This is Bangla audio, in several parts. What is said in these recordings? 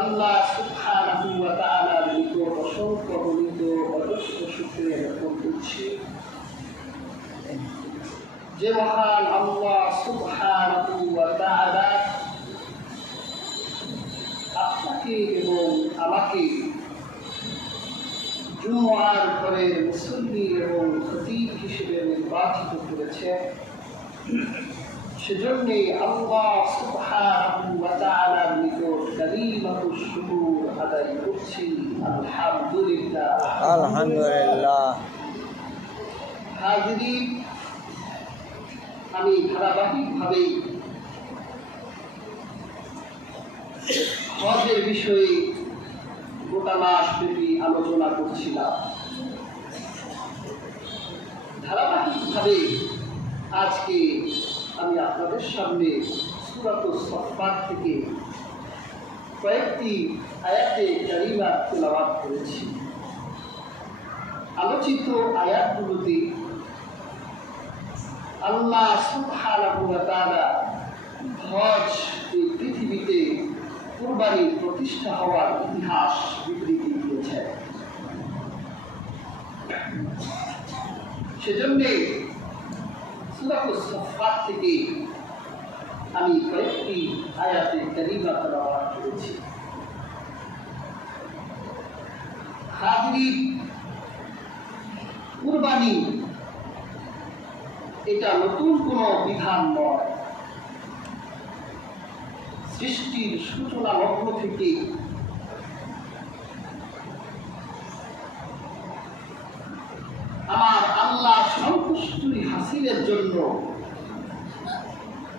আল্লাহ সুবহানাহু ওয়া তাআলার নিকট অসংখ্য গণিত অজস্র শুকরিয়া জ্ঞাপন করছি যে মহান আল্লাহ সুবহানাহু ওয়া তাআলা আপনাকে এবং আমাকে জুমআর পরে মুসল্লি এবং খতিব হিসেবে নির্বাচিত করেছেন। সেজন্য আল্লাহ সুবহানাহু ওয়া তাআলার নিকট কালিমাতুশ শুকর আদায় করছি। আলহামদুলিল্লাহ আলহামদুলিল্লাহ। হাজিরিন, আমি ধারাবাহিকভাবে হজের বিষয়ে গোটা মাস ব্যাপী আলোচনা করছিলাম। ধারাবাহিকভাবে আজকে আমি আপনাদের সামনে সূরাতুস সাফফাত থেকে কয়েকটি আয়াতে কারিমা তেলাওয়াত করেছি। আলোচিত আয়াতগুলোতে আল্লাহ সুবহানাহু ওয়া তাআলা হজ এই পৃথিবীতে কুরবানির প্রতিষ্ঠা হওয়ার ইতিহাস বিবৃতি দিয়েছেন। সেজন্যে সূরাতুস সাফফাত থেকে আমি কয়েকটি আয়াতে কারিমা তেলাওয়াত করেছি। হাজিরিন, কুরবানি এটা নতুন কোনো বিধান নয়। সৃষ্টির সূচনা লগ্ন থেকে আমার আল্লাহ সন্তুষ্টি হাসিলের জন্য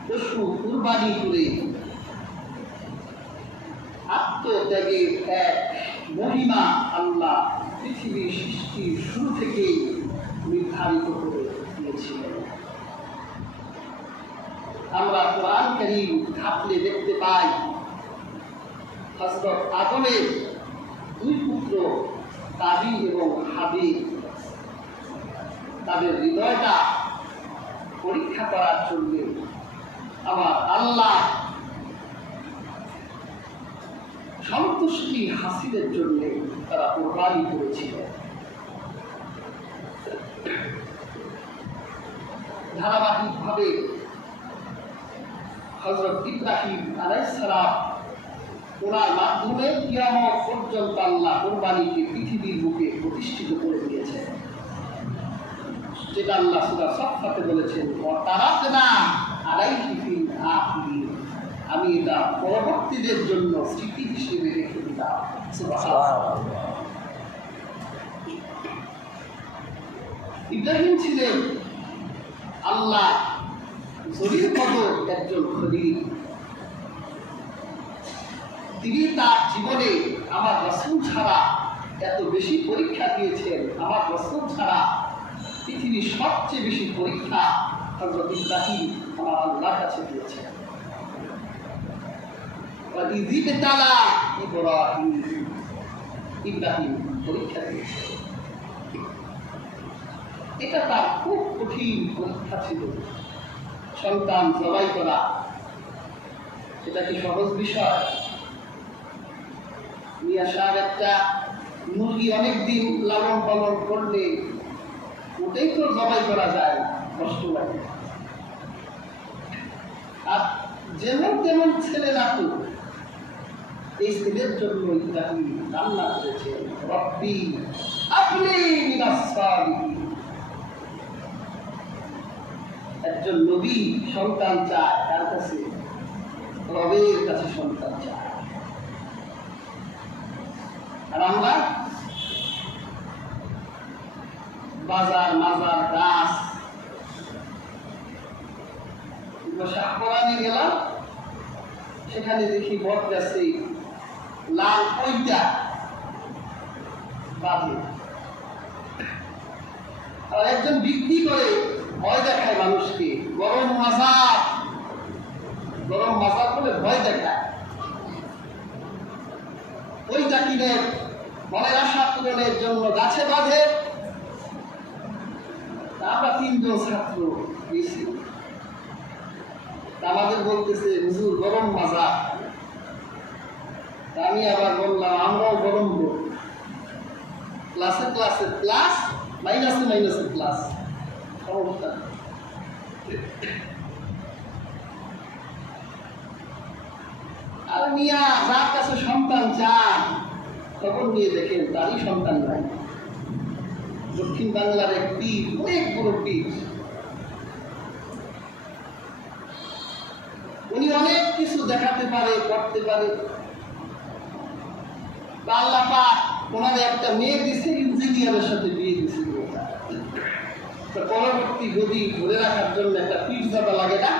পশু কুরবানি করে আত্মত্যাগের এক মহিমা আল্লাহ পৃথিবীর সৃষ্টির শুরু থেকে নির্ধারিত করে দিয়েছিলেন। আমরা কোরআন কারীম ঘাটলে দেখতে পাই হযরত আদমের দুই পুত্র কাবিল এবং হাবিল তাদের হৃদয়টা পরীক্ষা করার জন্য আমার আল্লাহ সন্তুষ্টি হাসিলের জন্য তারা কুরবানি করেছিলেন। ধারাবাহিকভাবে হযরত ইব্রাহিম আলাইহিস সালাম ওনার মাধ্যমে কিয়ামত পর্যন্ত আল্লাহ কুরবানিকে পৃথিবীর বুকে প্রতিষ্ঠিত করে দিয়েছেন, যেটা আল্লাহ সূরা সাফফাতে বলেছেন, ওয়া তারাকনা আলাইহি ফিল আখিরিন, আমি এটা পরবর্তীদের জন্য স্মৃতি হিসেবে রেখে দিলাম। সুবহানাল্লাহ। ইব্রাহিম ছিলেন আল্লাহ জলিল কদর একজন খলিল। তিনি তার জীবনে আমার রাসূল ছাড়া এত বেশি পরীক্ষা দিয়েছেন, আমার রাসূল ছাড়া পৃথিবীর সবচেয়ে বেশি পরীক্ষা হযরত ইব্রাহিম আমার আল্লাহর কাছে দিয়েছেন। ইব্রাহিম পরীক্ষা দিয়েছে, এটা তার খুব কঠিন পরীক্ষা ছিল। সন্তান জবাই করা এটা কি সহজ বিষয়? মিয়া সাহেব একটা মুরগি অনেকদিন লালন পালন করলে ওটাই তো জবাই করা যায়, কষ্ট লাগে। আর যেমন তেমন ছেলে রাখুক, এই ছেলের জন্য ইব্রাহিম কান্না করেছেন, রব্বি আপনি মিনাস সালিহিন। একজন নবী সন্তান চায়, তার কাছে রবের কাছে সন্তান চায়। আর আমরা বাজার মাজার গাছ শাহপরানি গেলাম, সেখানে দেখি বট গাছে লাল পয়টা বাঁধে, আর একজন বিক্রি করে ভয় দেখায় মানুষকে, গরম মাজার বলে ভয় দেখায়। ওইটা কিনে মনের আশা পূরণের জন্য গাছে বাঁধে। আমরা তিনজন ছাত্র গেছি, আমাদের বলতেছে হুজুর গরম মাজা। আমি আবার বললাম আমরাও গরম করব, ক্লাসে ক্লাসে প্লাস, মাইনাসে মাইনাসে প্লাস, সমস্যা। আর মিয়া যার কাছে সন্তান চান, খবর নিয়ে দেখেন তারই সন্তান নাই। দক্ষিণ বাংলার এক পীর, অনেক বড় পীর, উনি অনেক কিছু দেখাতে পারে, করতে পারে। আল্লাহ পাক ওনার একটা মেয়ে দিছে, ইঞ্জিনিয়ারের সাথে বিয়ে দিছে। পরবর্তী গদি ধরে রাখার জন্য একটা পীরজাদা লাগে না?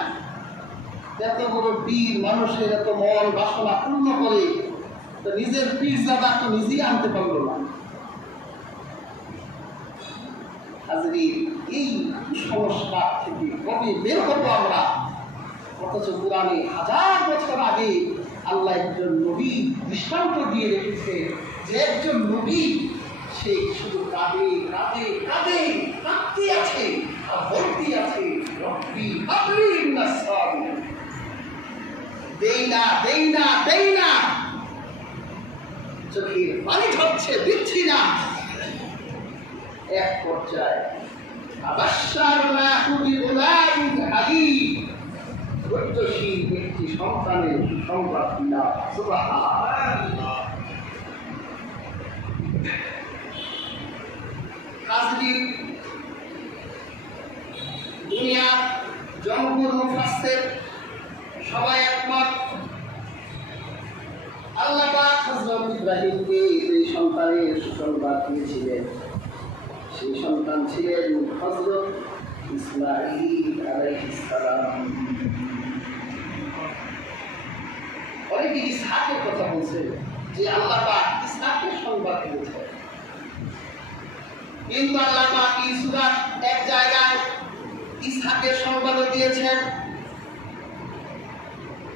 এত বড় পীর মানুষের এত মন বাসনা পূর্ণ করে, তো নিজের পীরজাদা তো নিজেই আনতে পারলো না। এই কুসংস্কার থেকে কবে বের হবো আমরা? অথচ কোরআনে 1000 বছর আগে আল্লাহ একজন নবী দৃষ্টান্ত দিয়ে রেখেছে, যে একজন নবী সে শুধু কাঁদে কাঁদে কাঁদে কাঁদতে আছে আর বলতে আছে, রব্বি হাবলি মিনাস সালিহিন, দেই না দেই না দেই না, চোখের পানি ঝরছে, দিচ্ছি না। এক পর্যায়ে আবাশশারনাহু বিগুলামিন হালিম, ধৈর্যশীল ব্যক্তি সন্তানের সংবাদ দিলাম। সুবহানাল্লাহ। হাজরিন, জমহুর মুফাসসির সবাই একমত, আল্লাহ পাক হযরত ইব্রাহিমকে যে সন্তানের সুসংবাদ দিয়েছিলেন সেই সন্তান ছিলেন হযরত ইসমাঈল আলাইহিস সালাম। অনেকে ইসহাকের কথা বলছে যে আল্লাহ পাক ইসহাকের সংবাদ দিয়েছেন, কিন্তু আল্লাহ পাক এই সূরার এক জায়গায় ইসহাকের সংবাদ দিয়েছেন,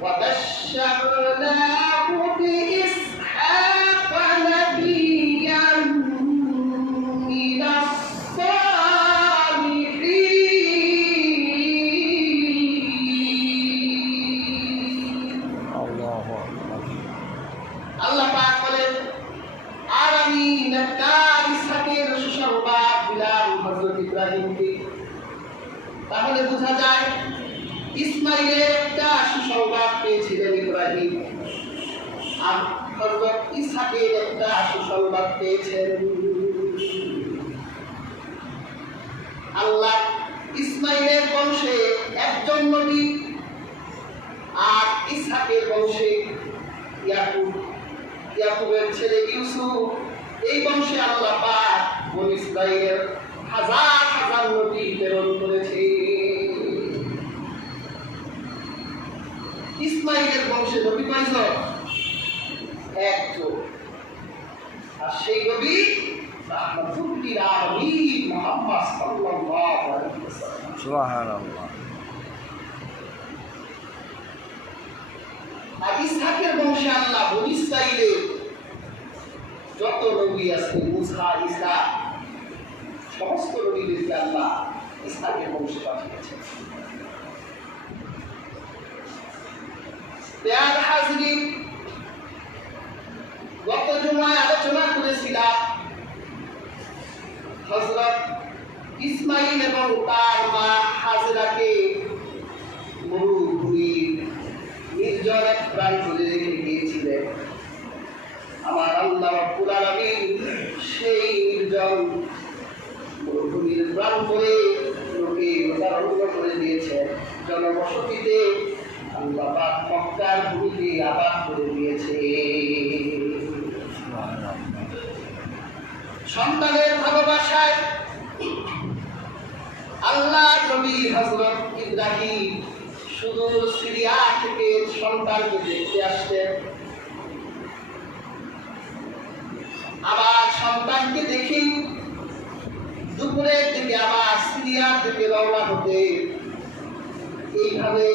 وَبَشَّرْنَاهُ بِإِسْحَاقَ نَبِيًّا مِنَ الصَّالِحِينَ। আল্লাহ পাক বলেন, আর আমি নেককার ইসহাকের সুসংবাদ দিলাম হযরত ইব্রাহিমকে। তাহলে বোঝা যায় ইসমাইলের একটা সুসংবাদ পেয়েছিলেন ইব্রাহিম, আর হযরত ইসহাকের একটা সুসংবাদ পেয়েছেন। আল্লাহ ইসমাইলের বংশে একজন নবী আর ইসহাকের বংশে ইয়াকুব, ইয়াকুবের ছেলে ইউসুফ, এই বংশে আল্লাহ পাক বনী ইসরাইলের হাজার হাজার নবী প্রেরণ করেছে। ইসমাইলের বংশে নবী কয়জন? একজন, আর সেই নবী রাহমাতুল লিল আলামিন মুহাম্মদ সাল্লাল্লাহু আলাইহি ওয়াসাল্লাম। সুবহানাল্লাহ। আর ইসহাকের বংশে আল্লাহ বনী ইসরাইলের যত নবী আছে, মুসা, ঈসা, সমস্ত নবীদেরকে আল্লাহ ইসহাকের বংশে পাঠিয়েছেন। প্রিয় হাজরিন, গত জুমায় আলোচনা করেছিলাম হযরত ইসমাইল এবং তার মা হাজরাকে মরুভূমির নির্জন এক প্রান্তরে রেখে গিয়েছিলেন। আমার আল্লাহ রাব্বুল আলামিন সেই নির্জন মরুভূমির প্রান্তরে লোকে উদাহরণ করে দিয়েছেন। জনবসতিতে আল্লাহ পাক মক্কার ভূমিতে আবাদ করে দিয়েছে। সন্তানের ভালোবাসায় আল্লাহ নবী হযরত ইব্রাহিম সুদূর সিরিয়া থেকে সন্তানকে দেখতে আসতেন। আবার সন্তানকে দেখি দুপুরের দিকে আবার সিরিয়া থেকে রওনা হতে। এইভাবে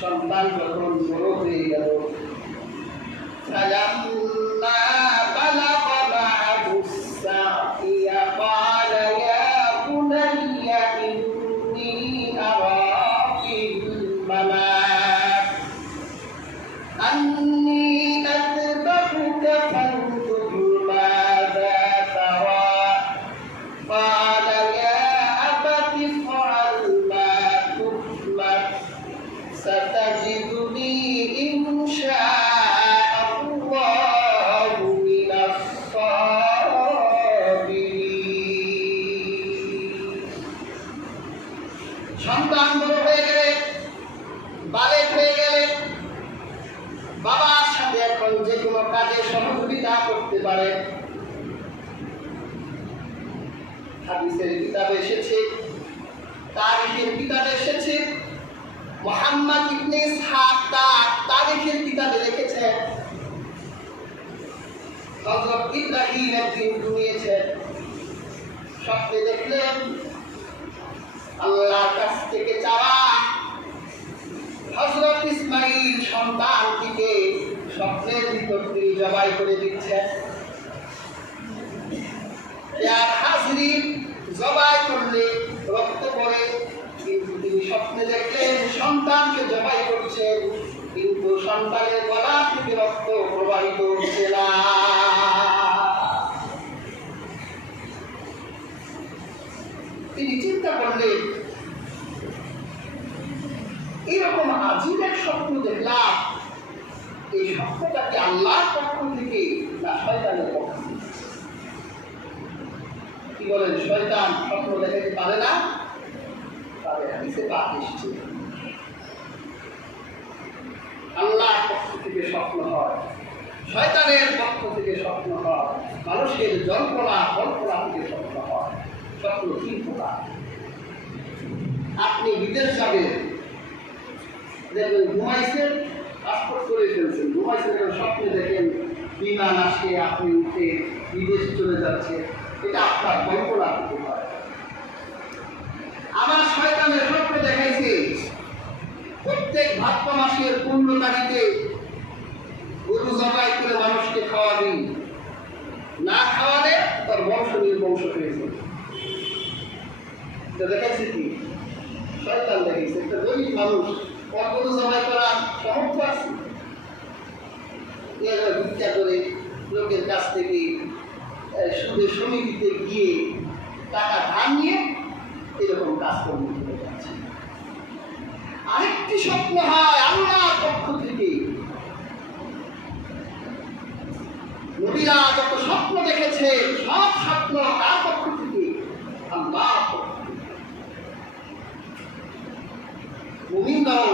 সন্তান যখন বড় হয়ে গেল, فلما بلغ معه السعي قال يا بني إني أرى في المنام أني أذبحك فانظر ماذا ترى قال يا أبت افعل ما تؤمر ستجدني إن شاء الله من الصابرين। সন্তান বড় হয়ে গেলে, বালেক হয়ে গেলে, বাবার সাথে এখন যে কোনো কাজে সহযোগিতা করতে পারে। হাদিসের কিতাবে এসেছে, তারিখের কিতাবে এসেছে, মুহাম্মদ ইবনে ইসহাক তার তারিখের কিতাবে লিখেছেন, হযরত ইব্রাহিম একদিন ঘুমিয়েছেন, স্বপ্নে দেখলেন আল্লাহর কাছ থেকে চাওয়া হযরত ইসমাঈল সন্তানটিকে স্বপ্নের ভিতর তিনি জবাই করে দিচ্ছেন। আর হাজরিন, জবাই করলে রক্ত পড়ে, কিন্তু তিনি স্বপ্নে দেখলেন সন্তানকে জবাই করছেন, কিন্তু সন্তানের গলা থেকে রক্ত প্রবাহিত হচ্ছে না। তিনি চিন্তা করলেন, এরকম আজীব এক স্বপ্ন দেখলাম, এই স্বপ্নটা কি আল্লাহর পক্ষ থেকে না শয়তানের পক্ষ থেকে? কি বলেন, শয়তান স্বপ্ন দেখাতে পারে না? ভাবে হাদিসে পাক এসেছে আল্লাহর পক্ষ থেকে স্বপ্ন হয়, শয়তানের পক্ষ থেকে স্বপ্ন হয়, মানুষের জল্পনা কল্পনা থেকে স্বপ্ন হয়। স্বপ্ন তিন প্রকার। আপনি বিদেশ যাবেন, দেখবেন ঘুমাইছেন, পাসপোর্ট করে ফেলছেন, ঘুমাইছেন, স্বপ্নে দেখেন বিমান আসে, আপনি উঠে বিদেশ চলে যাচ্ছে, এটা আপনার কল্পনা থেকে হয়। আমার শয়তানের স্বপ্নে দেখাইছে প্রত্যেক ভাদ্র মাসের 15 তারিখে গরু জবাই করে মানুষকে খাওয়াবি, না খাওয়ালে তার বংশ নির্বংশ হয়েছে। দেখাইছে কি? শয়তান দেখাইছে। একটা গরিব মানুষ গরু জবাই করার সামর্থ্য আছে, ভিক্ষা করে লোকের কাছ থেকে সুদে সমিতিতে গিয়ে টাকা ধার নিয়ে এরকম কাজকর্ম করে যাচ্ছে। আরেকটি স্বপ্ন হয় আল্লাহর পক্ষ থেকে। নবীরা যত স্বপ্ন দেখেছে সব স্বপ্ন কার পক্ষ থেকে? আল্লাহর পক্ষ থেকে। মুমিনরাও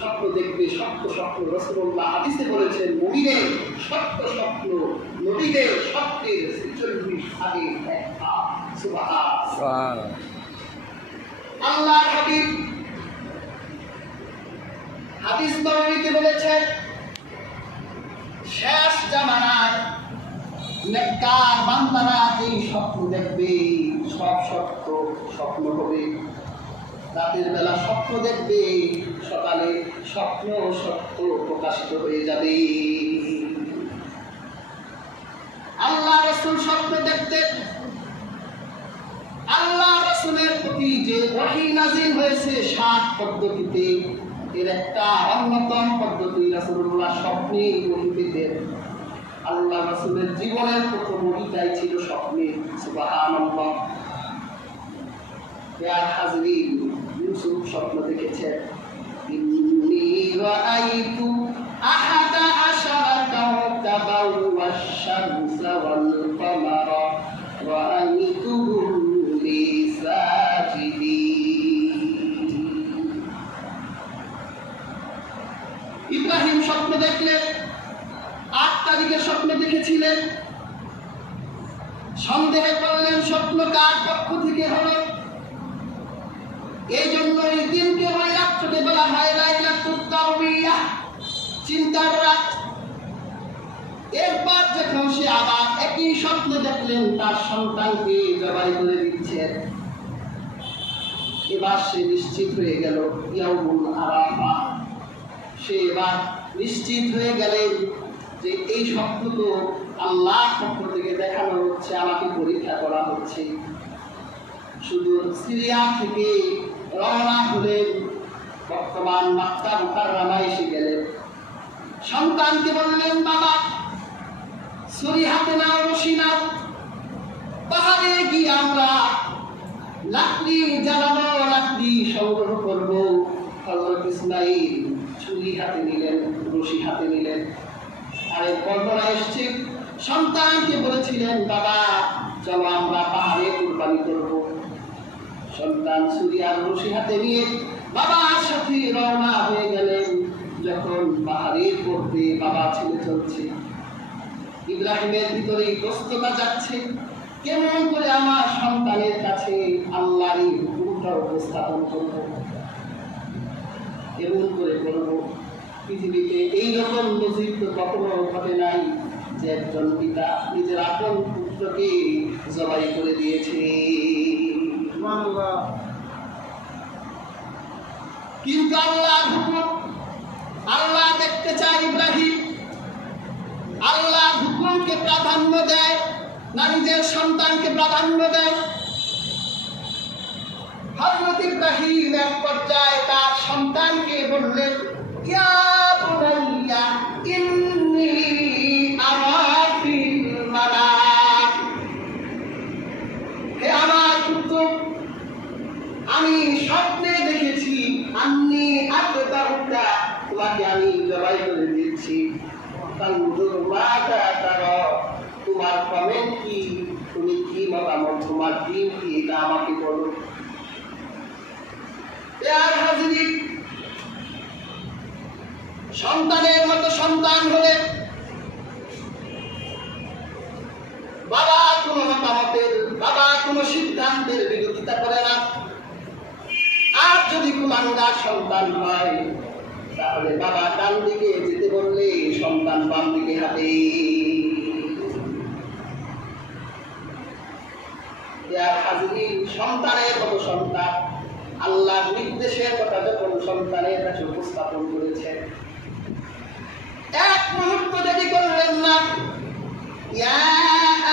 স্বপ্ন দেখবে, সত্য স্বপ্ন। রাসূলুল্লাহ হাদিসে বলেছেন মুমিনের সত্য স্বপ্ন নবীদের স্বপ্নের ৪৬ ভাগে একটা। সুবহানাল্লাহ। আল্লাহর হাবিব হাদিস নববীতে বলেছেন শেষ জামানায় নেককার বান্দারা যেই স্বপ্ন দেখবে সব সত্য স্বপ্ন হবে। রাতের বেলা স্বপ্ন দেখবে, সকালে স্বপ্ন সত্য প্রকাশিত হয়ে যাবে। আল্লাহ রাসূল স্বপ্ন দেখতেন। আল্লাহ রাসূলের প্রতি যে ওহী নাযিল হয়েছে 7 পদ্ধতিতে, এর একটা অন্যতম পদ্ধতি রাসূলুল্লাহ স্বপ্নে ওহী পেতেন। আল্লাহ রাসূলের জীবনের প্রথম ওহীটাই ছিল স্বপ্নে। সুবহানাল্লাহ। ইয়া হাযরিন, ইউসুফ স্বপ্ন দেখেছেন ইন্নী রাআইতু আহাদা আশারা কাওকাবাও ওয়াশ-শামসা ওয়াল কামারা রাআইতুহুম লি সাজিদিন। ইব্রাহিম স্বপ্ন দেখলেন 8 তারিখে স্বপ্ন দেখেছিলেন। সন্দেহ করলেন স্বপ্ন কার পক্ষ থেকে হলো। এই জন্য এই দিনকে ওই রাতকে বলা হয় লাইলাতুত তাওবিয়া, চিন্তার রাত। এরপর যখন সে আবার একই স্বপ্ন দেখলেন তার সন্তানকে জবাই করে দিচ্ছেন, এবার সে নিশ্চিত হয়ে গেল ইয়াউমুল আরাফা। সে এবার নিশ্চিত হয়ে গেলেন যে এই স্বপ্ন তো আল্লাহর পক্ষ থেকে দেখানো হচ্ছে, আমাকে পরীক্ষা করা হচ্ছে। শুধু সিরিয়া থেকে রওনা হলেন, বর্তমান মক্কা মুকাররমায় এসে গেলেন। সন্তানকে বললেন, বাবা ছুরি হাতে নাও, রশি নাও, পাহাড়ে গিয়ে আমরা লাকড়ি জ্বালানো, লাকড়ি সংগ্রহ করব। হযরত ইসমাঈল ছুরি হাতে নিলেন, রশি হাতে নিলেন। আর বর্ণনা এসছে সন্তানকে বলেছিলেন, বাবা চলো আমরা পাহাড়ে কুরবানি করব। সন্তান ছুরি আর রশি হাতে নিয়ে বাবার সাথে রওনা হয়ে গেলেন। যখন পাহাড়ের পথে বাবা ছেলে চলছে, ইব্রাহিমের ভিতরে প্রশ্নটা যাচ্ছে, কেমন করে আমার সন্তানের কাছে আল্লাহর এই হুকুমটা উপস্থাপন করব, কেমন করে করব। পৃথিবীতে এইরকম নজির তো কখনো ঘটে নাই যে একজন পিতা নিজের আপন পুত্রকে জবাই করে দিয়েছে। কিন্তু আল্লাহর হুকুম, আল্লাহ দেখতে চায় ইব্রাহিম আল্লাহর হুকুমকে প্রাধান্য দেয় না নিজের সন্তানকে প্রাধান্য দেয়। হযরত ইব্রাহিম এক পর্যায়ে তার সন্তানকে বললেন, ইয়া বুনাইয়া ইন্নী আরা ফিল মানাম, হে আমার পুত্র, আমি স্বপ্নে দেখেছি আন্নী আতবাহুকা, তোমাকে আমি জবাই করে দিচ্ছি। ফানজুর মাযা তারা, তোমার কমেন্ট কি, তুমি কি মতামত, তোমার দিন কি, এটা আমাকে বলো। আর হাজির, সন্তানের মতো সন্তান হলে বাবা কোনো মতামতের, বাবা কোনো সিদ্ধান্তের বিরোধিতা করে না। আর যদি কুলাঙ্গার সন্তান হয় তাহলে বাবা ডান দিকে যেতে বললে সন্তান বাম দিকে হাঁটে। সন্তানের মতো সন্তান আল্লাহর নির্দেশের কথা যখন সন্তানের কাছে উপস্থাপন করেছে, এক মুহূর্ত দেরি করলেন না। ইয়া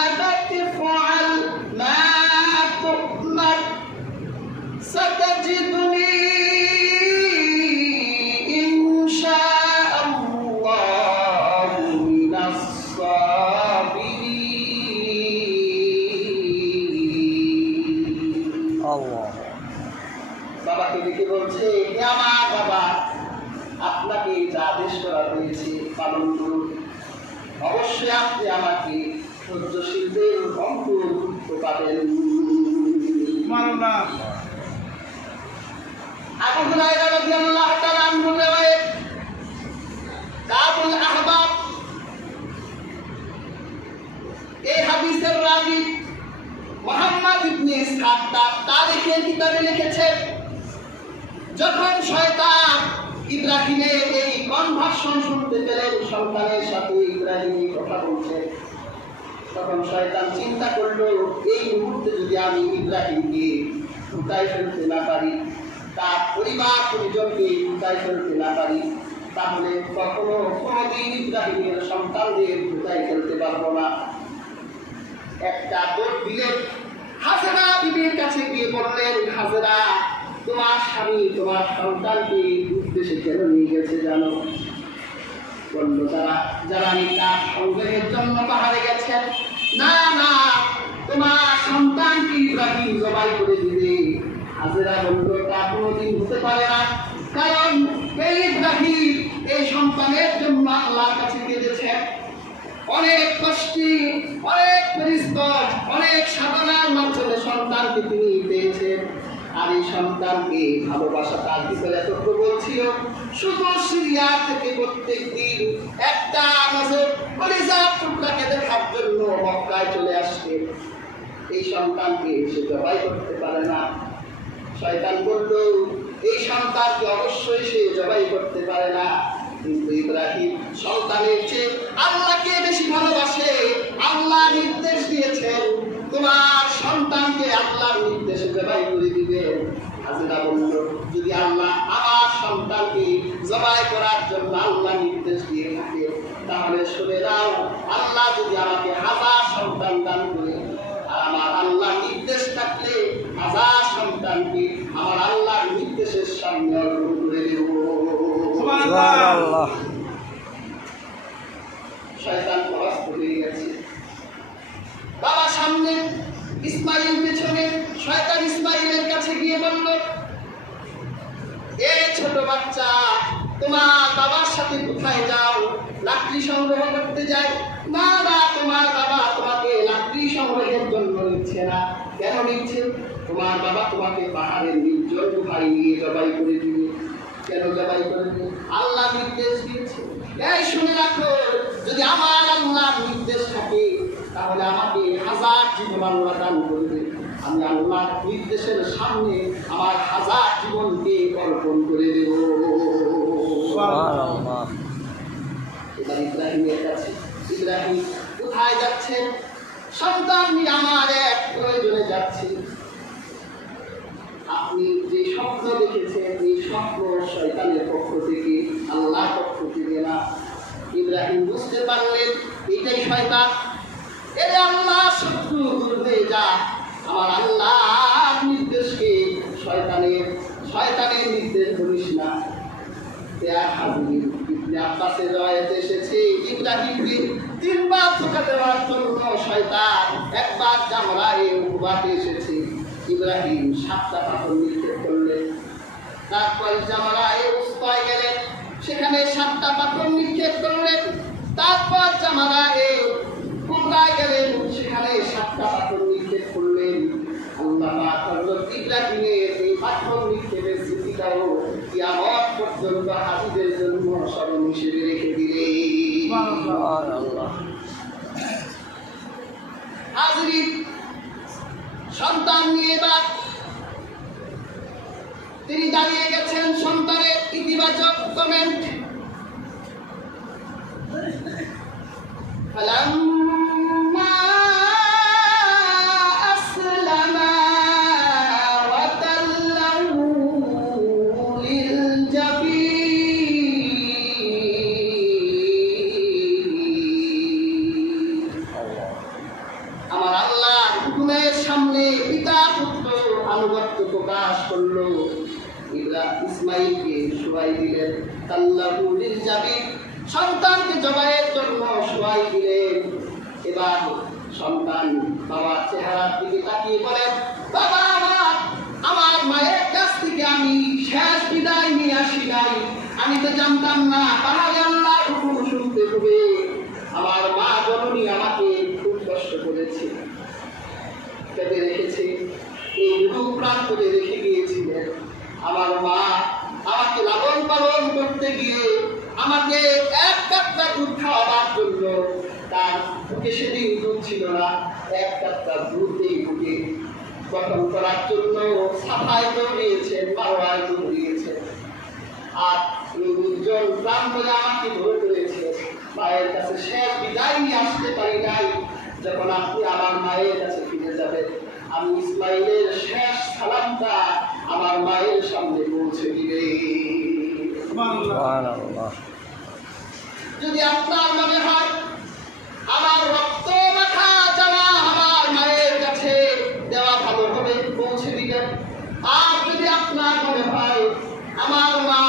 আবাতি ফাআল মা তু'মার সাতাজিদুনি ইনশাআল্লাহু মিনাস সাবিরিন। বাবাকে ডেকে বলছে, হে আমার বাবা, আপনাকে যা আদেশ করা হয়েছে পালন করুন। অবশ্যই আপনি আমাকে ধৈর্যশীলদের অন্তর্ভুক্ত পাবেন। আবু হুরায়রা রাদিয়াল্লাহু তাআলা আনহু রিওয়ায়াত, কাবুল আহবাব এই হাদিসের রাবী মুহাম্মদ ইবনে ইসহাক তার তারিখের কিতাবে লিখেছেন, যখন শয়তান ইব্রাহিমের এই কনভার্সন শুনতে পেলেন, সন্তানের সাথে ইব্রাহিম কথা বলছে, তখন শয়তান চিন্তা করলো, এই মুহূর্তে যদি আমি ইব্রাহিমকে ঢুকাই ফেলতে না পারি, তার পরিবার পরিজনকে ঢুকাই ফেলতে না পারি, তাহলে কখনো কোনোদিন ইব্রাহিমের সন্তানদের ঢুকাই ফেলতে পারবো না। একটা দৌড় দিলেন, হাজেরা বিবির কাছে গিয়ে বললেন, হাজেরা, তোমার স্বামী তোমার সন্তানকে উদ্দেশ্যে কেন নিয়ে গেছে জানো? বলল, যারা নিকাহ সংগ্রহের জন্য পাহাড়ে গেছেন। না না, তোমার সন্তানকে ইব্রাহিম জবাই করে দিবে। হাজেরা বলল, তা কোনোদিন হতে পারে না, কারণ এই ইব্রাহিম এই সন্তানের জন্য আল্লাহর কাছে কেঁদেছেন। অনেক কষ্টে, অনেক পরিশ্রম, অনেক সাধনার মাধ্যমে সন্তানকে তিনি পেয়েছেন। আর এই সন্তানকে ভালোবাসা তার ভিতরে এত প্রবল ছিল, শুধু সিরিয়া থেকে প্রত্যেক দিন একটা নজর কলিজার টুকরাকে দেখার জন্য মক্কায় চলে আসছে। এই সন্তানকে সে জবাই করতে পারে না। শয়তান বলল, এই সন্তানকে অবশ্যই সে জবাই করতে পারে না। কিন্তু ইব্রাহিম সন্তানের চেয়ে আল্লাহকে বেশি ভালোবাসে। আল্লাহ নির্দেশ দিয়েছেন, তোমার সন্তানকে আল্লাহর নির্দেশে জবাই করে দিবেন। হাজেরা বলল, যদি আল্লাহ আমার সন্তানকে জবাই করার জন্য আল্লাহ নির্দেশ দিয়ে থাকে, তাহলে শুনে নাও, আল্লাহ যদি আমাকে 1000 সন্তান দান করে, আর আমার আল্লাহ নির্দেশ থাকলে 1000 সন্তানকে আমার আল্লাহর নির্দেশের সামনে অর্পণ করে দেব। শয়তান পরাস্ত হয়ে গেছে। বাবা সামনে, ইসমাইল পেছনে। শয়তান ইসমাইলের কাছে গিয়ে বলল, এই ছোট বাচ্চা, তোমার বাবার সাথে কোথায় যাও? লাকড়ি সংগ্রহ করতে যায়? না না, তোমার বাবা তোমাকে লাকড়ি সংগ্রহের জন্য নিচ্ছে না। কেন নিচ্ছে? তোমার বাবা তোমাকে পাহাড়ের নির্জন গুহায় নিয়ে জবাই করে দিবে। কেন জবাই করে দিবে? আল্লাহ নির্দেশ দিয়েছে। এই শুনে রাখো, যদি আমার আল্লাহর নির্দেশ থাকে, তাহলে আমাকে 1000 জীবন আল্লাহ দান করবে। আমি আল্লাহর নির্দেশের সামনে আমার 1000 জীবনকে অর্পণ করে দেব। এবার ইব্রাহিমের কাছে, ইব্রাহিম কোথায় যাচ্ছেন? সন্তান নিয়ে আমার এক প্রয়োজনে যাচ্ছি। আপনি যে স্বপ্ন দেখেছেন, এই স্বপ্ন শয়তানের পক্ষ থেকে, আল্লাহর পক্ষ থেকে না। ইব্রাহিম বুঝতে পারলেন এটাই শয়তান। এর আল্লাহ শত্রু দূর হয়ে যা, আমার আল্লাহর নির্দেশকে শয়তানের নির্দেশ করিস না। আব্বাসের রওয়ায়াতে এসেছে, ইব্রাহিমকে 3 বার ধোঁকা দেওয়ার জন্য শয়তান একবার জামরায়ে উকবাতে এসেছে। ইব্রাহিম 7টা পাথর নিক্ষেপ করলেন। তারপর জামরায়ে উসতায় গেলেন, সেখানে 7টা পাথর নিক্ষেপ করলেন। তারপর জামরায়ে কুবরায় গেলেন, সেখানে 7টা পাথর নিক্ষেপ করলেন। আল্লাহ পাক হযরত ইব্রাহিমের এই পাথর নিক্ষেপের স্মৃতি হাদিসটাও কিয়ামত পর্যন্ত হাজিদের জন্য স্মরণ হিসেবে রেখে দিলে। হাজরিন, সন্তান নিয়ে এবার তিনি দাঁড়িয়ে গেছেন সন্তানের ইতিবাচক কমেন্ট। فلما أسلما وتله للجبين আমার আল্লাহর হুকুমের সামনে পিতা পুত্র আনুগত্য প্রকাশ করলো। ইসমাইলকে শোয়াই দিলেন, তাল্লাহু লিল জাবিন, সন্তানকে জবাইয়ের জন্য শোয়াই দিলেন। এবার সন্তান বাবার চেহারার দিকে তাকিয়ে বলেন, বাবা আমার মায়ের কাছ থেকে আমি শেষ বিদায় নিয়ে আসি নাই, আমি তো জানতাম না তাহলে আল্লাহর হুকুম শুনতে হবে। আমার মা জননী আমাকে খুব কষ্ট করেছে, কেঁদে রেখেছে, এই রূপ প্রাণ করে রেখে গিয়েছিলেন। আমার মা আমাকে লালন পালন করতে গিয়ে আমাকে এক কাপটা দুধ খাওয়াবার জন্য তার বুকে সেদিন দুধ ছিল না, এক কাপটা দুধ এই বুকে গঠন করার জন্য সাফাই দৌড়িয়েছেন, বারোয়ায় দৌড়িয়েছেন। আর নির্জন প্রাণ করে আমাকে ধরে করেছে। মায়ের কাছে শেষ বিদায় নিয়ে আসতে পারি নাই। যখন আপনি আমার মায়ের কাছে ফিরে যাবেন, আমি ইসমাইলের শেষ সালামটা আমার মায়ের সামনে পৌঁছে দিবে। যদি আপনার মনে হয় আমার রক্ত মাখা জামা আমার মায়ের কাছে দেওয়া ভালো হবে, পৌঁছে দিবেন। আর যদি আপনার মনে হয় আমার মা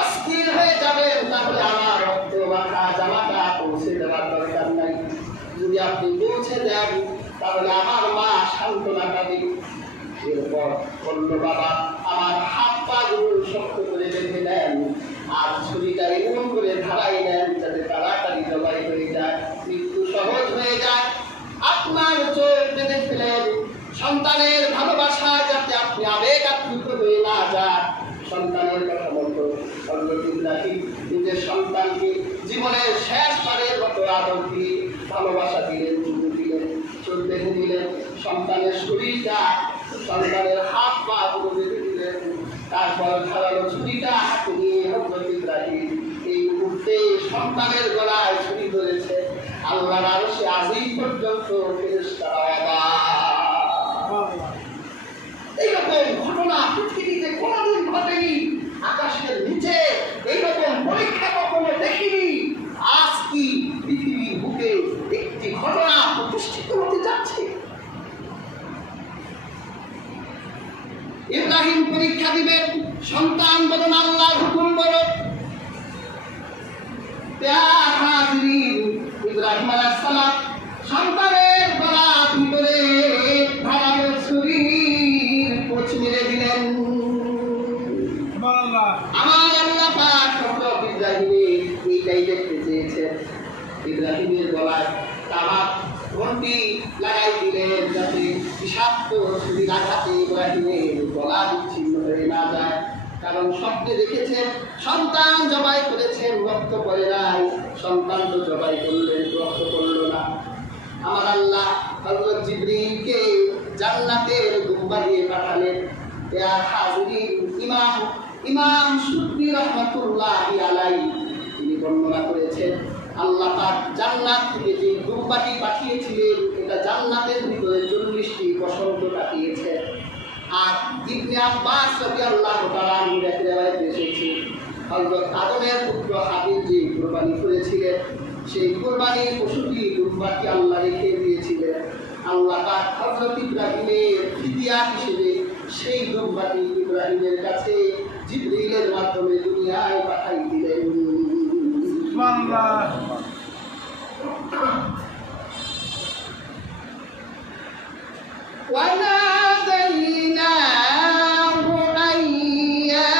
অস্থির হয়ে যাবেন, তাহলে আমার রক্ত মাখা জামাটা পৌঁছে দেওয়ার দরকার নাই। যদি আপনি পৌঁছে দেন তাহলে আমার মা সান্ত্বনা পাবে। এরপর বলল, বাবা আমার হাত পা গুলো শক্ত করে বেঁধে নেন আর ছুরিটা এমন করে ধারাই নেন যাতে তাড়াতাড়ি জবাই হয়ে যায়, মৃত্যু সহজ হয়ে যায়। আপনার চোখ বেঁধে ফেলেন, সন্তানের ভালোবাসা যাতে আপনি আবেগ আপ্লুত হয়ে না যান। সন্তানের কথা মতো হযরত ইব্রাহিম নিজের সন্তানকে জীবনের শেষ বারের মতো আদর দিয়ে ভালোবাসা দিলেন, চুমু দিলেন, চোখ বেঁধে দিলেন, সন্তানের শরীরটা, সন্তানের হাত পা গুলো বেঁধে দিলেন। তারপর ধারালো ছুরিটা হাতে নিয়ে হযরত ইব্রাহিম এই মুহূর্তে সন্তানের গলায় ছুরি ধরেছে। আল্লাহর আরশে আজিম পর্যন্ত ফেরেশতারা অবাক। এইরকম ঘটনা পৃথিবীতে কোনোদিন ঘটেনি, আকাশের নিচে এইরকম পরীক্ষা কখনো দেখিনি। আজ কি পৃথিবীর বুকে একটি ঘটনা প্রতিষ্ঠিত হতে যাচ্ছে। ইব্রাহিম পরীক্ষা দিবেন, সন্তান বলুন আল্লাহর হুকুম বলুন। ইব্রাহিম আলাইহিস সালাম সন্তানের গলার ভিতরে ধারালো ছুরির পোঁচ মেরে দিলেন। আমার আল্লাহ পাক হযরত ইব্রাহিমের এইটাই দেখতে চেয়েছেন। ইব্রাহিমের গলায় তামাক ঘণ্টি লাগাই দিলেন যাতে বিষাক্ত ছুরির আঘাতে ইব্রাহিমের গলা বিচ্ছিন্ন হয়ে না যায়। কারণ স্বপ্নে দেখেছেন সন্তান জবাই করেছেন, রক্ত পড়ে নাই। সন্তান তো জবাই করলেন, রক্ত পড়ল না। আমার আল্লাহ হযরত জিবরীলকে জান্নাতের দুম্বা দিয়ে পাঠালেন। ইয়া হাজিরিন, ইমাম সুদ্দি রাহমাতুল্লাহি আলাইহি তিনি বর্ণনা করেছেন, আল্লাহ পাক জান্নাত থেকে যে দুম্বাটি পাঠিয়েছিলেন এটা জান্নাতের ভিতরে 40টি বসন্ত কাটিয়েছে। আর ইবনে আব্বাস রাদিয়াল্লাহু তাআলা আনহু এর riwayat এসেছে, হযরত আদমের পুত্র হাবিল যে কুরবানি করেছিলেন সেই কুরবানির পশুটি দুম্বাটি আল্লাহ রেখে দিয়েছিলেন। আল্লাহ পাক হযরত ইব্রাহিমের ফিদিয়া হিসেবে সেই দুম্বাটি ইব্রাহিমের কাছে জিবরীলের মাধ্যমে দুনিয়ায় পাঠাই দিলেন। সুবহানাল্লাহ। وناديناه أن يا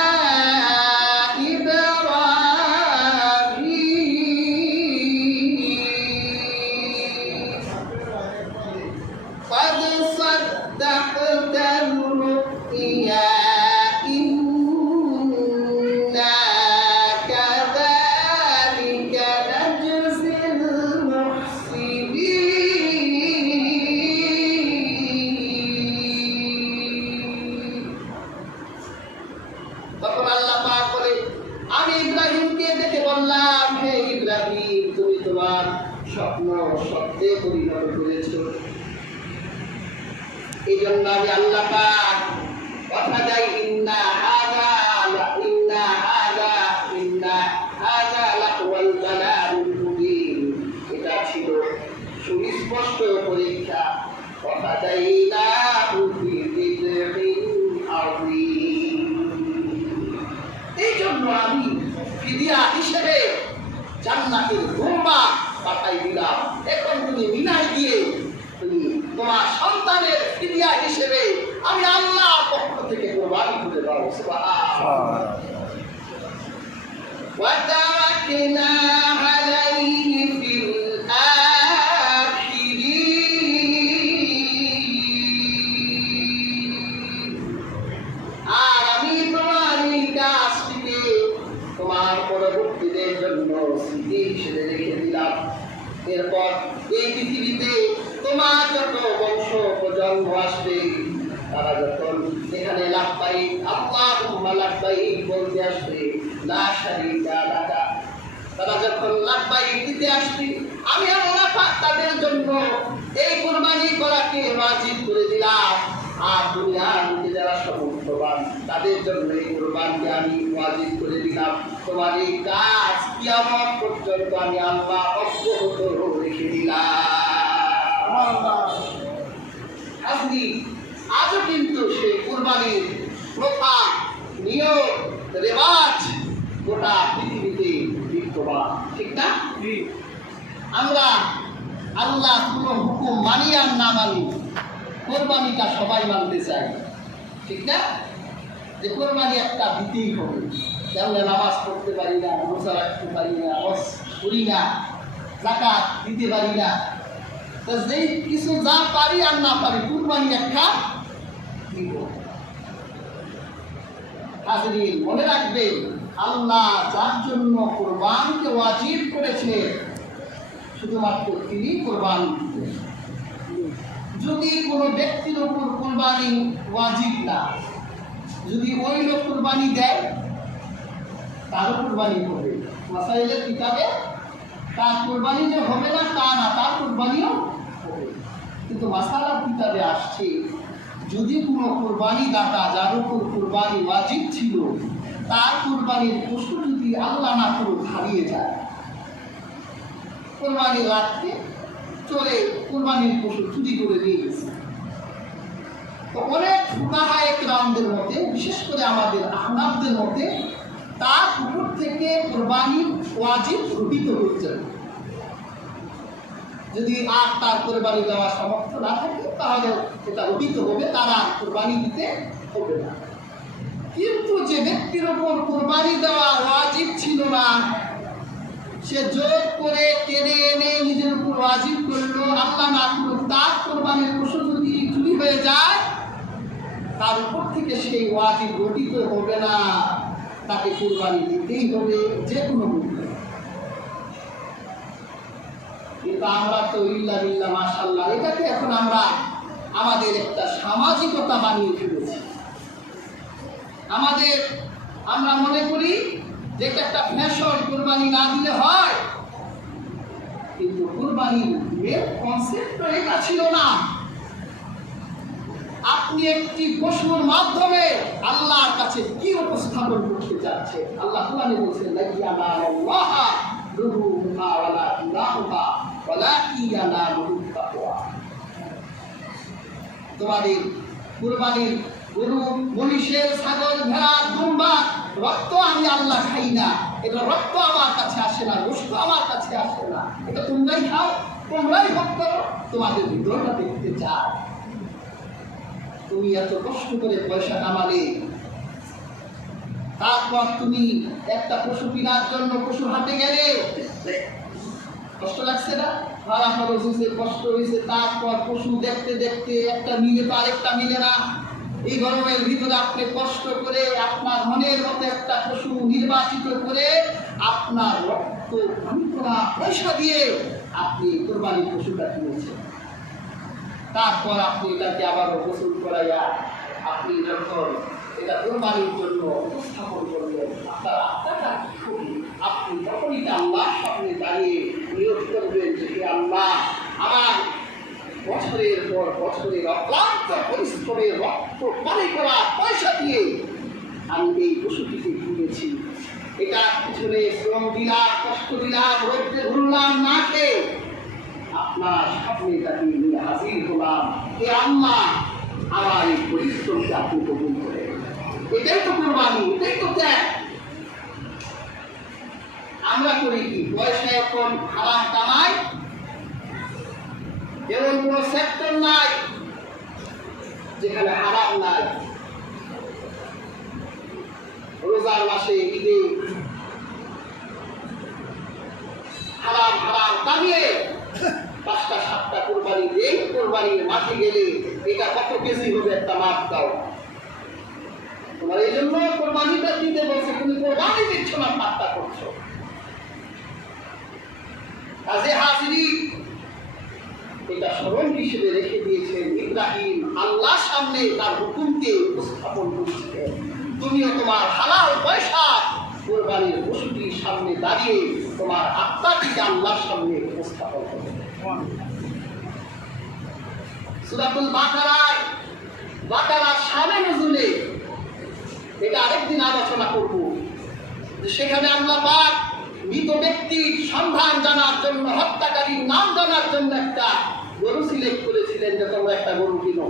إبراهيم قد صدقت الرؤيا إنا শব্দে পরিণত করেছো। এই জন্য আমি আল্লাহ পাক কথা যাই ইন্না হাযা লাহুয়াল বালাগুল মুবিন, এটা ছিল সুস্পষ্ট পরীক্ষা। কথা যাই না এই জন্য আমি ফিদিয়া হিসেবে জান্নাতের রুম্বা পাঠাই দিলাম। এখন তুমি মিনায় গিয়ে তুমি তোমার সন্তানের ফিদিয়া হিসেবে আমি আল্লাহর পক্ষ থেকে কোরবানি করে দাও। সুবহানাল্লাহ। وتركنا عليه في الآخرين আর আমি তোমার এই কাজটিকে তোমার পরবর্তীদের জন্য স্মৃতি হিসেবে রেখে দিলাম। এরপর এই পৃথিবীতে তোমার যত বংশ প্রজন্ম আসবে তারা যখন এখানে লাব্বাইক আল্লাহুম্মা লাব্বাইক বলতে আসবে, লা শারীকা লাকা, তারা যখন লাব্বাইক দিতে আসবে আমি আল্লাহ পাক তাদের জন্য এই কুরবানি করাকে ওয়াজিব করে দিলাম। আর দুনিয়ার মধ্যে যারা সমর্থবান তাদের জন্য এই কুরবানিকে আমি ওয়াজিব করে দিলাম। তোমার এই কাজ কিয়ামত পর্যন্ত আমি আল্লাহ অব্যাহত রেখে দিলাম। আপনি আজও কিন্তু সেই কুরবানির প্রথা, নিয়ম, রেওয়াজ গোটা পৃথিবীতে বিদ্যমান, ঠিক না? আমরা আল্লাহ কোনো হুকুম মানি আর না মানি কোরবানিটা সবাই মানতে চাই, ঠিক না? যে কোরবানি একটা দিতেই হবে। আমরা নামাজ পড়তে পারি না, রোজা রাখতে পারি না, হজ করি না, যাকাত দিতে পারি না, তো যেই কিছু যা পারি আর না পারি কুরবানি একটা দিব। হাজরিন, মনে রাখবেন আল্লাহ যার জন্য কুরবানিকে ওয়াজিব করেছে শুধুমাত্র তিনি কুরবানি দিতেন। যদি কোনো ব্যক্তির উপর কুরবানি ওয়াজিব না, যদি ওই লোক কুরবানি দেয় তারও কুরবানি হবে। মাসাইলের কিতাবে তার কুরবানি যে হবে না তা না, তার কুরবানিও হবে। কিন্তু মাসালার কিতাবে আসছে যদি কোনো কুরবানি দাতা যার উপর কুরবানি ওয়াজিব ছিল তার কুরবানির পশু যদি আল্লাহ না করুক হারিয়ে যায়, কুরবানি রাখতে চলে কুরবানির পশু চুরি করে নিয়ে গেছে, তো অনেক ফুকাহা একরামদের মধ্যে, বিশেষ করে আমাদের আহনাফদের মধ্যে তার উপর থেকে কুরবানির ওয়াজিব রহিত হচ্ছে। যদি আর তার কুরবানি দেওয়ার সামর্থ্য না থাকে তাহলে এটা রহিত হবে, তারা কুরবানি দিতে হবে না। কিন্তু যে ব্যক্তির উপর কুরবানি দেওয়া ওয়াজিব ছিল না, সে জোর করে টেনে এনে নিজের উপর ওয়াজিব করলো, আল্লাহ না করুক তার কুরবানির পশু যদি চুরি হয়ে যায় তার উপর থেকে সেই ওয়াজিব গঠিত হবে না, তাকে কুরবানি দিতেই হবে যে কোনো মূল্যে। কিন্তু আমরা তো ইল্লা বিল্লাহ মাশাআল্লাহ এটাকে এখন আমরা আমাদের একটা সামাজিকতা বানিয়ে ফেলেছি। আমরা মনে করি যে এটা একটা ফ্যাশন, কুরবানি না দিলে হয়। কিন্তু কুরবানির মেন কনসেপ্ট এটা ছিল না। আপনি একটি পশুর মাধ্যমে আল্লাহর কাছে কি উপস্থাপন করতে চাচ্ছেন? আল্লাহ কোরআনে বলেছেন লাইয়ানাল্লাহা রুহুহা ওয়ালা ইলাহুহা ওয়ালাকিন ইয়ানালুহুত তাকওয়া। তোমাদের কুরবানির গরু, মহিষের, ছাগল, ভেড়া, দুম্বা রক্ত আমি আল্লাহ খাই না, এটা রক্ত আমার কাছে আসে না, গোশত আমার কাছে আসে না, এটা তোমরাই খাও, তোমরাই ভোগ করো, তোমাদের ভিতরটা দেখতে চাও। তুমি এত কষ্ট করে পয়সা কামালে, তারপর তুমি একটা পশু কেনার জন্য পশু হাটে গেলে, কষ্ট লাগছে না? ভাড়া খরচ হয়েছে, কষ্ট হয়েছে, তারপর পশু দেখতে দেখতে একটা মিলে তো আরেকটা মিলে না। এই গরমের ভিতরে আপনি কষ্ট করে আপনার মনের মতো একটা পশু নির্বাচিত করে আপনার রক্ত পানি করা পয়সা দিয়ে আপনি কোরবানির পশুটা কিনেছেন। তারপর আপনি এটাকে আবার গোসল করাইয়া আপনি যখন এটা কোরবানির জন্য উপস্থাপন করবেন। আপনার আত্মাটা খুবই, আপনি তখনই আল্লাহ সামনে দাঁড়িয়ে নিয়োগ করবেন যে হে আল্লাহ, আমার বছরের পর বছরের অক্লান্ত পরিশ্রমের রক্ত পানি করা পয়সা দিয়ে আমি এই পশুটিকে কিনেছি। এটা পিছনে শ্রম দিলাম, কষ্ট দিলাম, রোদে ঘুরলাম না খেয়ে আপনার সামনে দাঁড়িয়ে নিয়ে হাজির হলাম। হে আল্লাহ, আমার এই পরিশ্রমকে আপনি কবুল করেন। এটাই তো কোরবানি, এটাই তো ত্যাগ। আমরা করি কি, পয়সা এখন হারাম কামাই, এমন কোন সেক্টর নাই যেখানে হারাম নাই। রোজার মাসে ঈদে হারাম হারাম কামিয়ে 5টা 7টা কোরবানি দিয়ে কোরবানির মাঠে গেলে এটা কত কেজি হবে একটা মাপ দাও। তোমার এই জন্য কোরবানিটা দিতে বলছে, তুমি কোরবানি দিচ্ছ না, ঠাট্টা করছো। কাজে হাজিরি এটা স্মরণ হিসেবে রেখে দিয়েছেন ইব্রাহিম। আল্লাহর সামনে তার হুকুমকে উপস্থাপন করেছিলেন। তুমিও তোমার হালাল পয়সা কোরবানির পশুটির সামনে দাঁড়িয়ে তোমার আত্মাটিকে আল্লাহর সামনে উপস্থাপন করবে। সূরাতুল বাকারার শানে নজুলে এটা আরেকদিন আলোচনা করব, যে সেখানে আল্লাহ পাক মৃত ব্যক্তির সন্ধান জানার জন্য, হত্যাকারীর নাম জানার জন্য একটা গরু সিলেক্ট করেছিলেন যে তোমরা একটা গরু কিনো।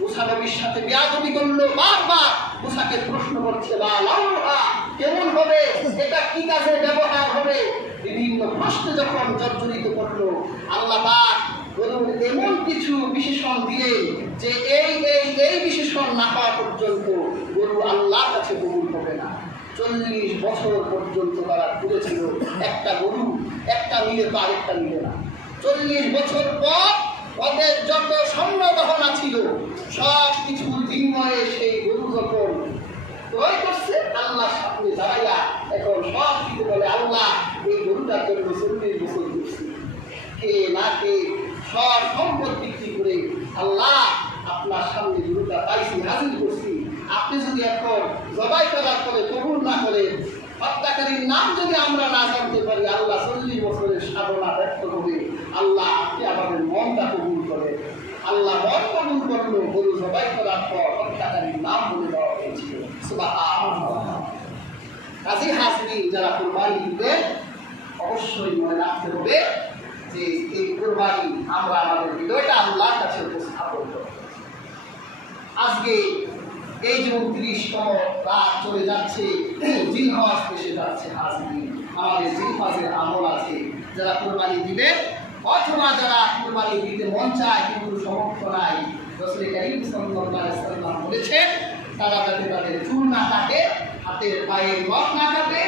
মুসা নবীর সাথে বেয়াদবি করলো, বারবার মুসাকে প্রশ্ন করছে, বা লাউহা কেমন হবে, এটা কি কাজে ব্যবহার হবে, বিভিন্ন প্রশ্নে যখন জর্জরিত করলো, আল্লাহ পাক গরুর এমন কিছু বিশেষণ দিলেন যে এই বিশেষণ না পাওয়া পর্যন্ত গরু আল্লাহর কাছে কবুল হবে না। 40 বছর পর্যন্ত তারা ঘুরেছিল, একটা গরু একটা মিলে তো আরেকটা মিলে না। 40 বছর পর ওদের যত স্বর্ণ গহনা ছিল সব কিছু বিনিময়ে সেই গরু যখন ক্রয় করছে, আল্লাহর সামনে দাঁড়াইয়া এখন সব কিছু বলে, আল্লাহ এই গরুটার জন্য 40 বছর ঘুরছি, কে না কে সব সম্পদ বিক্রি করে আল্লাহ আপনার সামনে গরুটা পাইছি, হাজির করছি। আপনি যদি এখন জবাই করার পরে কবুল না করে, হত্যাকারীর নাম যদি আমরা না জানতে পারি, আল্লাহ 40 বছরের সাধনা ব্যর্থ হবে। আল্লাহ আপনি আমাদের মনটা কবুল করেন। আল্লাহ মন কবুল করলো, গরু জবাই করার পর হত্যাকারীর নাম বলে দেওয়া হয়েছিল। সুবহানাল্লাহ। কাজী হাজিরিন, যারা কোরবানি দিবে অবশ্যই মনে রাখতে হবে যে এই কোরবানি আমরা আমাদের হৃদয়টা আল্লাহর কাছে উপস্থাপন করব। আজকে এই যে 29তম রাত চলে যাচ্ছে, জিলহজ এসে যাচ্ছে, হাজিরিন আমাদের জিলহজের আমল আছে। যারা কোরবানি দিবে অথবা যারা কোরবানি দিতে মন চায় কিন্তু সমর্থ নাই, রাসূল কারীম সাল্লাল্লাহু আলাইহি ওয়াসাল্লাম বলেছেন তারা যাতে তাদের চুল না কাটে, হাতের পায়ের নখ না কাটে,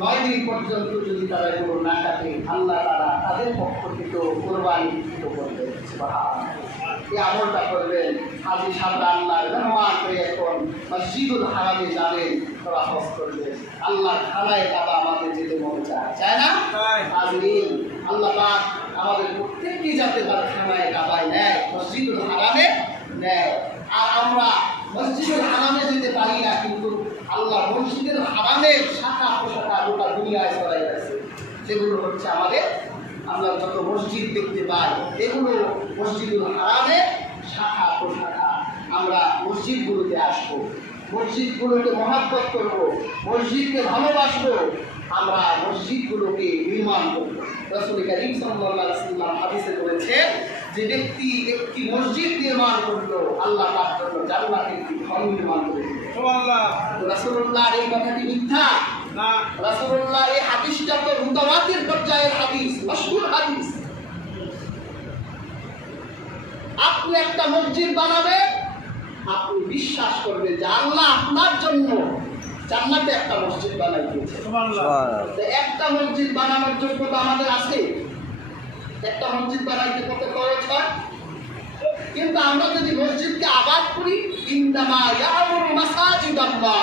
9 দিন পর্যন্ত যদি তারা এগুলো না কাটে, আল্লাহ তারা তাদের পক্ষ থেকে কোরবানি করবেন। এই আমলটা করবেন। হাজি সাহেবরা আল্লাহর মেহমান হয়ে এখন মসজিদুল হারামে যাবেন, তারা হজ করবেন। আল্লাহর খানায় কাবা আমাদের যেতে মনে চায় না? হাজিরিন, আল্লাহ পাক আমাদের প্রত্যেকটি যাতে তার খানায় কাবায় নেয়, মসজিদুল হারামে নেয়। আর আমরা মসজিদুল হারামে যেতে পারি না, কিন্তু আল্লাহ মসজিদুল হারামের শাখা প্রশাখা গোটা দুনিয়ায় ছড়াই আছে। সেগুলো হচ্ছে আমাদের, আমরা যত মসজিদ দেখতে পাই এগুলো মসজিদুল হারামের শাখা প্রশাখা। আমরা মসজিদগুলোতে আসবো, মসজিদগুলোকে মহাব্বত করবো, মসজিদকে ভালোবাসবো, আমরা মসজিদগুলোকে নির্মাণ করবো। রাসূল কারীম সাল্লাল্লাহু আলাইহি ওয়াসাল্লাম হাদিসে বলেছেন যে ব্যক্তি একটি মসজিদ নির্মাণ করলো, আল্লাহ তার জন্য জান্নাতে একটি ঘর নির্মাণ করে দিলেন। সুবহানাল্লাহ। রাসূলুল্লাহর এই কথাটি মিথ্যা না। রাসূলুল্লাহ এই হাদিসটা তো মুতাওয়াতির পর্যায়ের হাদিস, মাশহুর হাদিস। আপনি একটা মসজিদ বানাবেন, আপনি বিশ্বাস করবেন যে আল্লাহ আপনার জন্য জান্নাতে একটা মসজিদ বানাই দিয়েছে। সুবহানাল্লাহ। একটা মসজিদ বানানোর জন্য তো আমাদের আছে, একটা মসজিদ বানাইতে কত খরচ হয়, কিন্তু আমরা যদি মসজিদকে আবাদ করি, ইন্নামা ইয়ামুরু মাসাজিদাল্লাহ,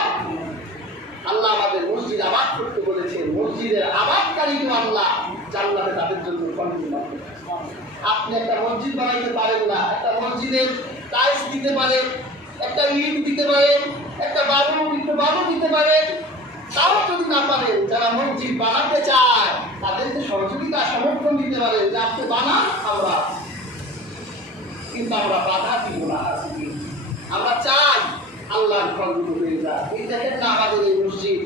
আল্লাহ আমাদের মসজিদ আবাদ করতে বলেছেন। মসজিদের আবাদকারীকে আল্লাহ জান্নাতে তাদের জন্য কন্টিনিউ। আপনি একটা মসজিদ বানাইতে পারেন না, একটা মসজিদের টাইলস দিতে পারে একটা ইট দিতে পারেন, একটা বালু দিতে পারেন। তাও যদি না পারেন, যারা মসজিদ বানাতে চায় তাদেরকে সহযোগিতা সমর্থন দিতে পারেন যে আপনি বানান, আমরা কিন্তু আমরা বাধা দিব না। আমরা চাই আল্লাহর ঘরগুলো হয়ে যায়। এই দেখেন না আমাদের এই মসজিদ,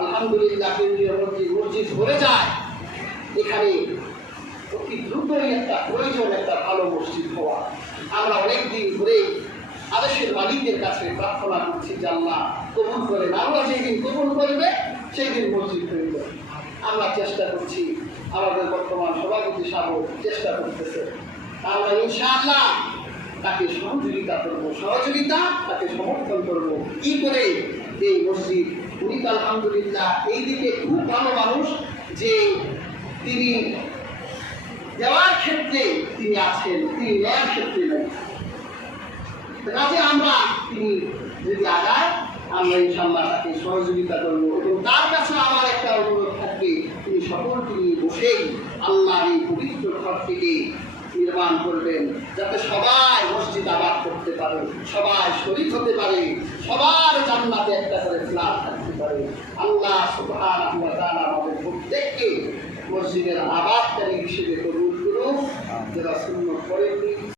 আলহামদুলিল্লাহ কেন্দ্রীয় মসজিদ ভরে যায়। এখানে অতি দ্রুতই একটা প্রয়োজন একটা ভালো মসজিদ হওয়া। আমরা অনেকদিন ধরে আদেশের মালিকের কাছে প্রার্থনা করছি যে আল্লাহ কবুল করেন। আল্লাহ যেদিন কবুল করবে সেই দিন মসজিদ হয়ে যাবে। আমরা চেষ্টা করছি, আমাদের বর্তমান সভাপতি সাহেব চেষ্টা করতেছে। আমরা ইনশাআল্লাহ তাকে সহযোগিতা তাকে সমর্থন করবো। কি করে এই মসজিদ, উনি তো আলহামদুলিল্লাহ এই দিকে খুব ভালো মানুষ যে তিনি দেওয়ার ক্ষেত্রে তিনি আছেন, তিনি নেওয়ার ক্ষেত্রে নেই। কাজে আমরা তিনি যদি আগায়, আমরা ইনশাআল্লাহ তাকে সহযোগিতা করবো। এবং তার কাছে আমার একটা অনুরোধ থাকবে, তিনি সকলকে নিয়ে বসেই আল্লাহর এই পবিত্র ঘরটিকে নির্মাণ করবেন, যাতে সবাই মসজিদ আবাদ করতে পারে, সবাই শরীক হতে পারে, সবার জান্নাতে একটা করে ফ্ল্যাট থাকতে পারে। আল্লাহ সুবহানাহু ওয়া তাআলা আমাদের প্রত্যেককে মসজিদের আবাদকারী হিসেবে কবুল করুন, যারা সুন্নাত পড়েননি